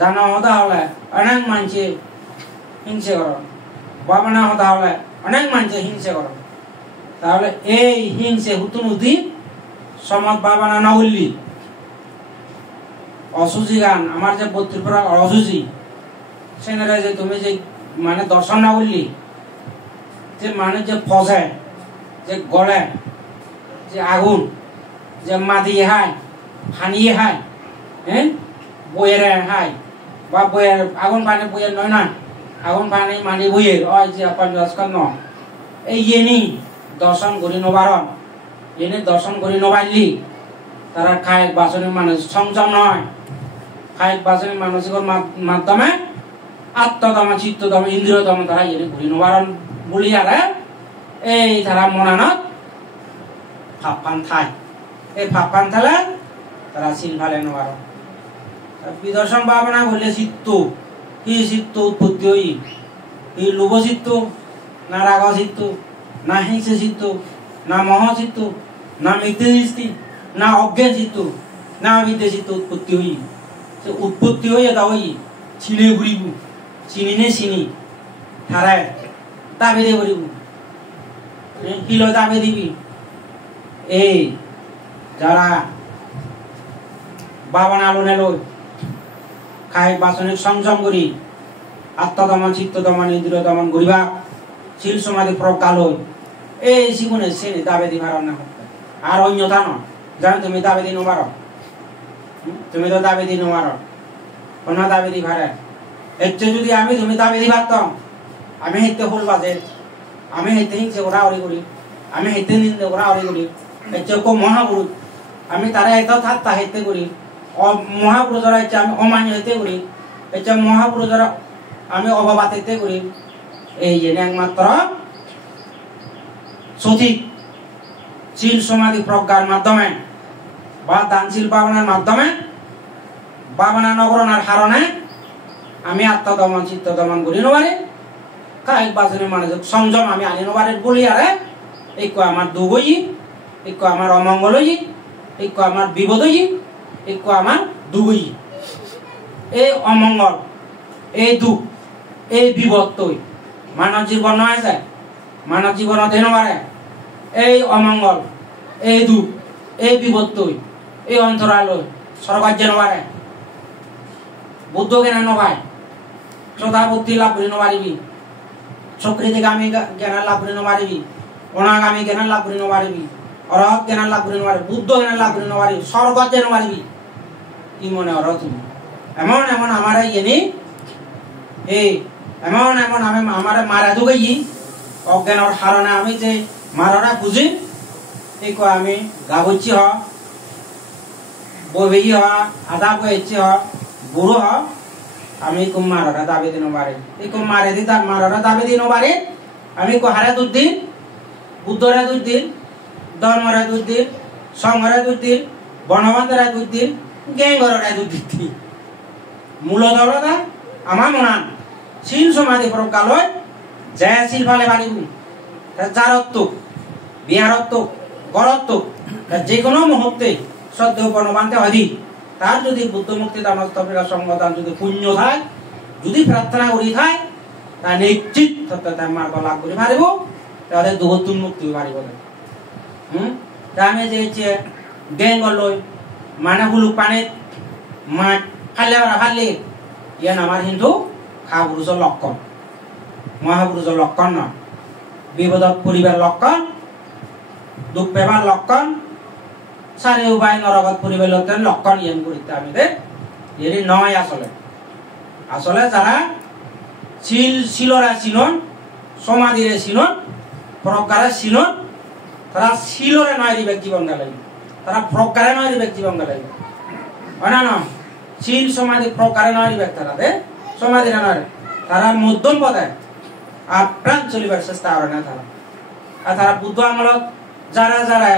দানা হতা হলে অনেক মানুষে হিংসে করো, বাবানা হতা হলে অনেক মানুষে হিংসে করো। তাহলে এই হিংসে হুতুন উদি সমাজ বাবানা না উল্লি অসুচি গান আমার যে 32 প্রকার অসুচি সেখানে যে তুমি যে মানে দর্শন না উল্লি যে মানুষ যে ফসে যে গলে যে আগুন যে মাটি হায় ফানিয়ে হায় হ্যাঁ বইয়ের হায় বা বইয়ের আগুন পানি বইয়ের নয় না আগুন পানি মানি বইয়ের ওই যে পঞ্চাশ ন এই ইয়েনি দর্শন করি নবারণ এনে দর্শন করি নবাইলি তারা খায়ক বাসনের মানুষ সংযম নয় খায়ক বাসনের মানসিক মাধ্যমে আত্মদম চিত্তদম ইন্দ্রিয়দম তারা এনে ঘুরি নবারণ বলি আর এই তারা মনানত ভাবপান থাই এই ভাবপান থালে তারা শিল ফালে নবারণ বিদর্শন ভাবনা বললে চিত্ত কি চিত্ত উৎপত্তি হই এই লোভ চিত্ত না রাগ চিত্ত না হিংসে চিত্ত না মোহ চিত্ত না মিথ্যে দৃষ্টি না অজ্ঞান চিত্ত না বিদ্যে চিত্ত উৎপত্তি হই সে উৎপত্তি হই এটা হই চিনে ঘুরিব চিনি নে চিনি ঠারায় দাবি দিয়ে ঘুরিব কিলো দাবি দিবি এই যারা বাবান আলোনে লই খাই বাসনিক সংযম করি আত্মদমন চিত্তদমন ইন্দ্রিয় দমন করিবা শিল সমাধি প্রজ্ঞা লই এই জীবনে শ্রেণী দাবেদি ভাড়া না আর অন্যথা নয় জানো তুমি দাবেদি নোমার তুমি তো দাবেদি নোমার কোন দাবেদি ভাড়া এর যদি আমি তুমি দাবেদি ভাবতাম আমি হেঁটে ফুল বাজে আমি হেঁটে হিংসে ওরা অরি করি আমি হেঁটে নিন্দে ওরা অরি করি এর চেয়ে মহাপুরুষ আমি তারা এত থাকতা হেঁটে করি মহাপুরুষ যারা হচ্ছে আমি অমান্য হেঁটে করি এর চেয়ে মহাপুরুষ যারা আমি অভাবাত হেঁটে করি এই জেনে একমাত্র সঠিক শিল সমাধি প্রজ্ঞার মাধ্যমে বা দানশীল ভাবনার মাধ্যমে ভাবনা নগরণার হারণে আমি আত্মদমন চিত্ত দমন করি নবারে কায়িক বাচনের মানসিক সংযম আমি আনি নবারে বলি আরে এক আমার দুঃখ হই এক আমার অমঙ্গল হই এক আমার বিপদ হই এক আমার দুঃখ হই এই অমঙ্গল এই দুঃখ এই বিপদ তৈ মানব জীবন নয় যায় মানব জীবনত নবারে এই অমঙ্গল এই দুঃখ এই বিপদ তৈ এই অন্তরালয় স্বর্গাজ্য নবারে বুদ্ধ জ্ঞান নবায় চোদাবুদ্ধি লাভ করে নবারিবি সকৃতিগামী জ্ঞান লাভ করে নবারিবি অনাগামী জ্ঞান লাভ করে নবারিবি অরহত জ্ঞান লাভ করে নবারিবি বুদ্ধ জ্ঞান লাভ করে নবারিবি স্বর্গাজ্য নবারিবি কি মনে অর তুমি এমন এমন আমার ইয়ে এই এমন এমন আমি আমার মারা দুগাই অজ্ঞানের হারণে আমি যে মারাটা বুঝি এই আমি গাবচ্ছি হ বই হ আদা বইছি হ বুড়ো হ আমি কো মারাটা দাবি দিন পারে এই কো মারে দি তার মারাটা দাবি দিন পারে আমি কো হারে দুধ দিন বুদ্ধরা দুধ দিন ধর্মরা দুধ দিন সংঘরা দুধ দিন বনবন্ধরা দুধ দিন গ্যাংঘরা দুধ দিন মূলত হলদা আমার মনান শিল সমাধি প্রজ্ঞালয় জয় শিল ফালে পারিব যারত্ব বিহারত্ব গরত্ব যে কোনো মুহূর্তে সদ্য বনবান্তে অধি তার যদি বুদ্ধ মুক্তি দান সংগদান যদি পুণ্য থাকে যদি প্রার্থনা করি থাকে তা নিশ্চিত মার্গ লাভ করে পারিব তাহলে দুঃখতুন মুক্তি পারিব আমি যে গ্যাং লই মানে হুলুক পানিত মাছ ফালে ফালে ইয়ান আমার হিন্দু খাপুরুষের লক্ষণ মহাপুরুষের লক্ষণ নয় বিপদত পরিবার লক্ষণ দুঃখ পেবার লক্ষণ সারি উপায় নরগত পরিবার লক্ষণ ইয়ান করিতে আমি এর নয় আসলে আসলে যারা শিলরা চিনন সমাধিরে চিনন প্রজ্ঞারে চিনন তারা শিলরে নয় দিবে জীবন গেলাই তারা প্রজ্ঞারে নয় দিবে জীবন গেলাই হয় না নয় শিল সমাধি প্রজ্ঞারে নয় দিবে তারা সমাধিরে নয় তারা মধ্যম পথে আপ্রাণ চলিবার চেষ্টা করে না তারা আর তারা বুদ্ধ আমলত যারা যারা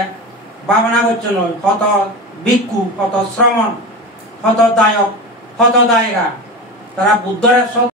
ভাবনা করছেন হত ভিক্ষু হত শ্রমণ হত দায়ক হত দায়িকা তারা বুদ্ধের